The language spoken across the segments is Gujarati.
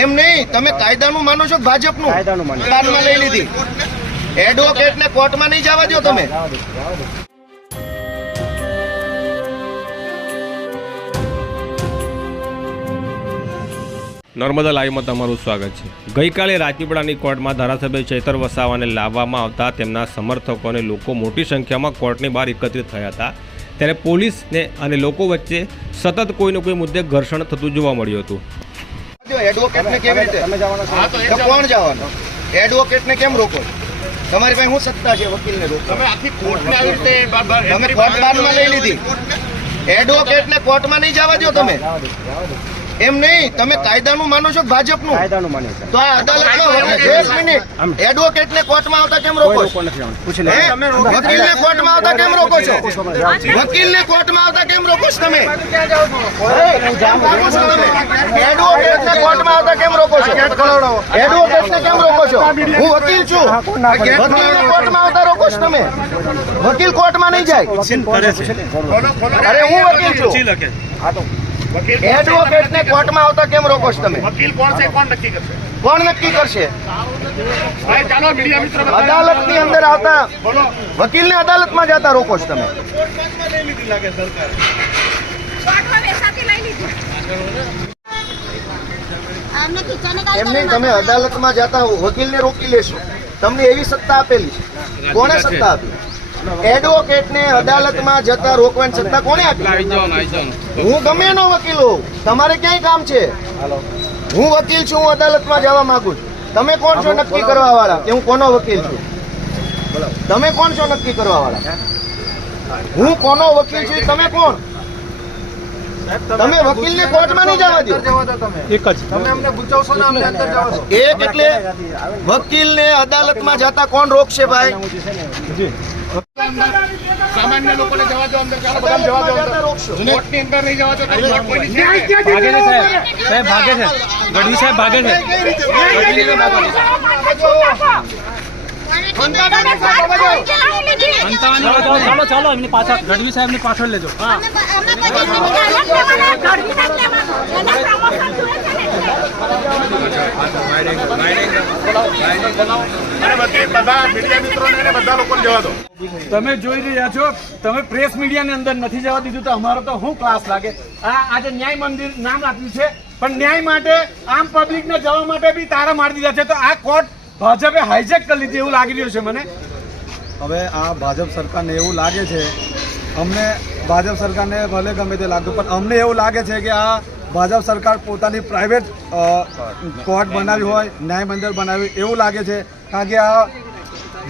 એમ નહીં, તમે કાયદાનું માનો છો કે ભાજપનું? કાનમાં લઈ લીધી. એડવોકેટને કોર્ટમાં નહીં જવા દો તમે. નર્મદા લાઈવમાં તમારું સ્વાગત છે. ગઈકાલે રાજપીપળાની કોર્ટમાં ધારાસભ્ય ચૈતર વસાવાને લાવવામાં આવતા તેમના સમર્થકો અને લોકો મોટી સંખ્યામાં કોર્ટની બહાર એકત્રિત થયા હતા. ત્યારે પોલીસને અને લોકો વચ્ચે સતત કોઈને કોઈ મુદ્દે ઘર્ષણ થતું જોવા મળ્યું હતું. એડવોકેટને કેવી રીતે કોણ જવાનું? એડવોકેટને કેમ રોકો? તમારી પાસે શું સત્તા છે વકીલને રોકો? તમે કોર્ટ બારમાં લઈ લીધી. એડવોકેટને કોર્ટમાં નહીં જવા દો તમે. એમ નહીં, તમે કાયદાનું માનો છો કે ભાજપનું? તો આ અદાલતમાં 10 મિનિટ એડવોકેટને કોર્ટમાં આવતા કેમ રોકો છો? વકીલને કોર્ટમાં આવતા કેમ રોકો છો? વકીલને કોર્ટમાં આવતા કેમ રોકો છો તમે? એડવોકેટને કોર્ટમાં આવતા કેમ રોકો છો? એડવોકેટને કેમ રોકો છો? હું વકીલ છું. વકીલને કોર્ટમાં આવતા રોકો છો તમે? વકીલ કોર્ટમાં નહીં જાય. અરે હું વકીલ છું. એડવોકેટને કોર્ટમાં આવતા કેમ રોકો છો તમે? વકીલ કોણ છે, કોણ નક્કી કરશે? કોણ નક્કી કરશે? ચાલો મીડિયા મિત્રો, અદાલતની અંદર આવતા વકીલને અદાલતમાં જતા રોકો છો તમે. એમ નહીં, તમે અદાલતમાં જતા વકીલને રોકી લેશો. તમને એવી સત્તા આપેલી છે. કોણે સત્તા આપી? એડવોકેટને અદાલતમાં જતા રોકવાની સત્તા કોણે આપી? હું ગમે એનો વકીલ હોઉં, તમારે ક્યાંય કામ છે? હું વકીલ છું, હું અદાલતમાં જવા માંગુ છું. તમે કોણ છો નક્કી કરવા વાળા કે હું કોનો વકીલ છું? તમે કોણ છો નક્કી કરવા વાળા? હું કોનો વકીલ છું તમે કોણ? તમે વકીલને કોર્ટમાં નહીં જવા દો. એક જ તમે અમને પૂછવશો ને અમને અંદર જવા દો. એક એટલે વકીલને અદાલતમાં જતા કોણ રોકશે ભાઈ? સામાન્ય લોકોને જવા દો અંદર. ચાલો બધા જવા દો અંદર. કોર્ટની અંદર નહીં જવા દો. ભાગે છે સાહેબ, ભાગે છે. ગઢવી સાહેબ ભાગે છે. ચાલો ચાલો એમની પાછળ ગઢવી સાહેબ ની પાછળ લેજો. તમે જોઈ રહ્યા છો, તમે પ્રેસ મીડિયાની અંદર નથી જવા દીધું તો અમારો તો શું ક્લાસ લાગે? આજે ન્યાય મંદિર નામ આપ્યું છે, પણ ન્યાય માટે આમ પબ્લિકને જવા માટે બી તારા મારી દીધા છે. તો આ કોર્ટ ભાજપે હાઈજેક કરી લીધી એવું લાગી રહ્યું છે મને. હવે આ ભાજપ સરકારને એવું લાગે છે, અમને ભાજપ સરકારને ભલે ગમે તે લાગતું, પણ અમને એવું લાગે છે કે આ ભાજપ સરકાર પોતાની પ્રાઇવેટ કોર્ટ બનાવી હોય, ન્યાય મંદિર બનાવ્યું એવું લાગે છે. કારણ કે આ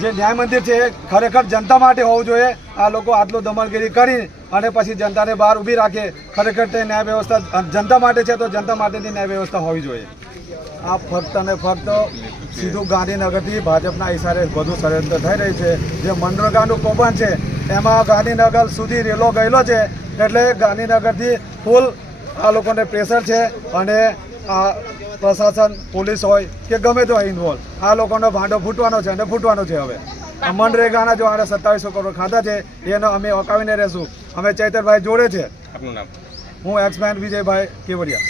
જે ન્યાય મંદિર છે એ ખરેખર જનતા માટે હોવું જોઈએ. આ લોકો આટલું દમનગીરી કરી અને પછી જનતાને બહાર ઊભી રાખે. ખરેખર તે ન્યાય વ્યવસ્થા જનતા માટે છે તો જનતા માટેની ન્યાય વ્યવસ્થા હોવી જોઈએ. આ ફક્ત અને ફક્ત સીધું ગાંધીનગરથી ભાજપના ઇશારે બધું ષડયંત્ર થઈ રહ્યું છે. જે મનરેગાનું કૌભાંડ છે એમાં ગાંધીનગર સુધી રેલો ગયેલો છે, એટલે ગાંધીનગરથી ફૂલ આ લોકોને પ્રેશર છે. અને આ પ્રશાસન, પોલીસ હોય કે ગમે તે હોય ઇન્વોલ્વ, આ લોકોનો ભાંડો ફૂટવાનો છે અને ફૂટવાનો છે. હવે આ મનરેગાના જો આને 2700 કરોડ ખાધા છે એનો અમે અકાવીને રહેશું. અમે ચૈતરભાઈ જોડે છે. આપનું નામ? હું એક્સમેન વિજયભાઈ કેવડિયા.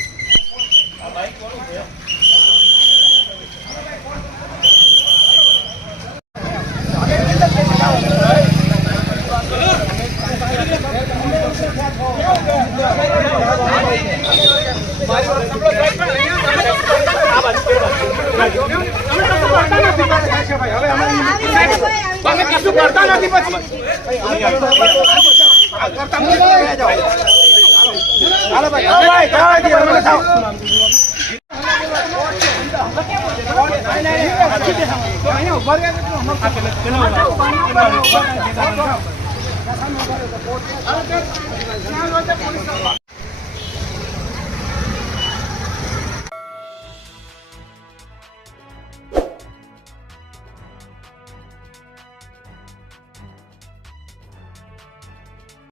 તમે કશું કરતા નથી પછી